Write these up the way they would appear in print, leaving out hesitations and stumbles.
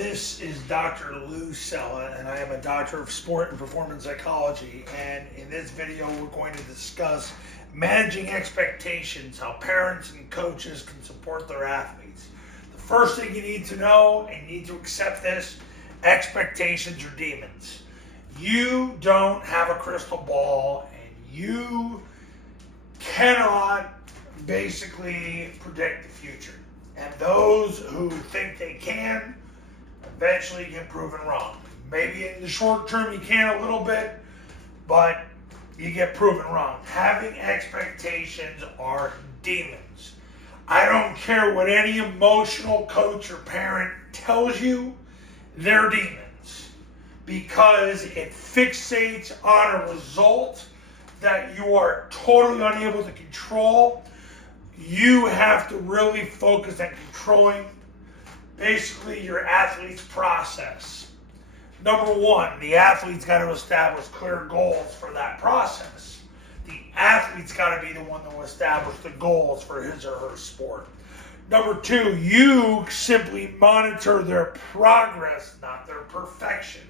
This is Dr. Lou Sella, and I am a doctor of sport and performance psychology. And in this video, we're going to discuss managing expectations, how parents and coaches can support their athletes. The first thing you need to know, and you need to accept this, expectations are demons. You don't have a crystal ball, and you cannot basically predict the future. And those who think they can eventually get proven wrong. Maybe in the short term you can a little bit, but you get proven wrong. Having expectations are demons. I don't care what any emotional coach or parent tells you, they're demons. Because it fixates on a result that you are totally unable to control. You have to really focus on controlling basically your athlete's process. Number one, the athlete's got to establish clear goals for that process. The athlete's got to be the one that will establish the goals for his or her sport. Number two, you simply monitor their progress, not their perfection.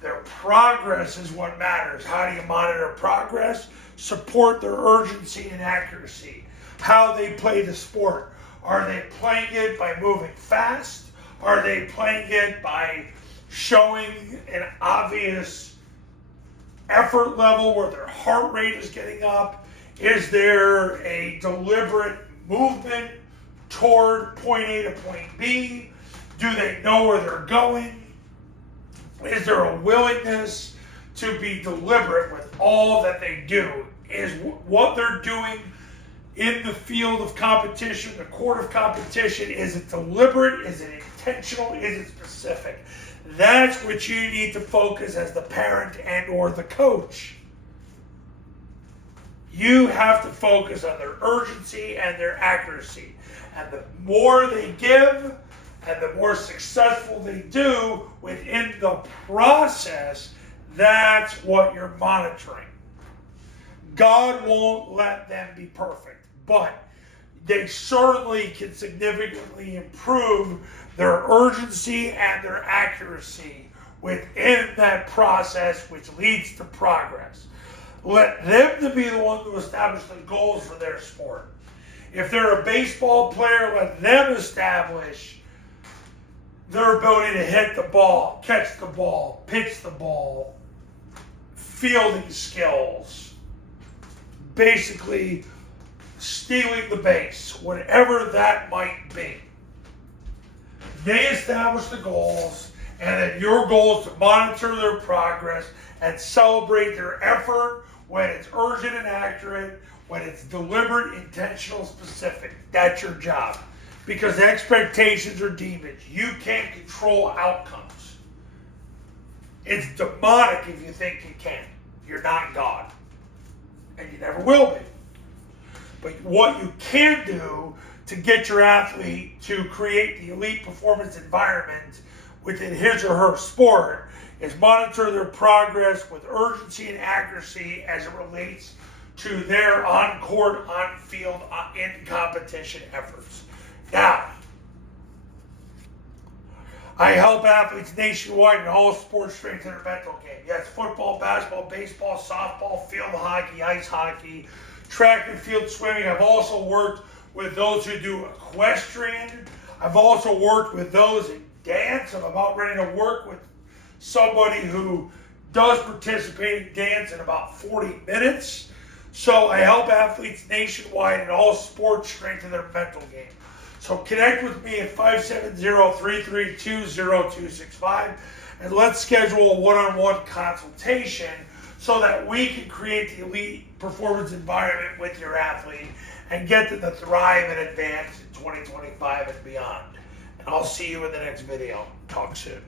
Their progress is what matters. How do you monitor progress? Support their urgency and accuracy. How they play the sport. Are they playing it by moving fast? Are they playing it by showing an obvious effort level where their heart rate is getting up? Is there a deliberate movement toward point A to point B? Do they know where they're going? Is there a willingness to be deliberate with all that they do? Is what they're doing in the field of competition, the court of competition, is it deliberate? Is it intentional? Is it specific? That's what you need to focus as the parent and or the coach. You have to focus on their urgency and their accuracy. And the more they give and the more successful they do within the process, that's what you're monitoring. God won't let them be perfect, but they certainly can significantly improve their urgency and their accuracy within that process, which leads to progress. Let them to be the one to establish the goals for their sport. If they're a baseball player, let them establish their ability to hit the ball, catch the ball, pitch the ball, fielding skills, basically stealing the base, whatever that might be. They establish the goals, and then your goal is to monitor their progress and celebrate their effort when it's urgent and accurate, when it's deliberate, intentional, specific. That's your job. Because expectations are demons. You can't control outcomes. It's demonic if you think you can. You're not God. And you never will be. But what you can do to get your athlete to create the elite performance environment within his or her sport is monitor their progress with urgency and accuracy as it relates to their on-court, on-field, in-competition efforts. Now, I help athletes nationwide in all sports strengthen their mental game. Yes, football, basketball, baseball, softball, field hockey, ice hockey, track and field swimming. I've also worked with those who do equestrian. I've also worked with those in dance. I'm about ready to work with somebody who does participate in dance in about 40 minutes. So I help athletes nationwide in all sports strengthen their mental game. So connect with me at 570-332-0265 and let's schedule a one-on-one consultation so that we can create the elite performance environment with your athlete and get them to thrive and advance in 2025 and beyond. And I'll see you in the next video. Talk soon.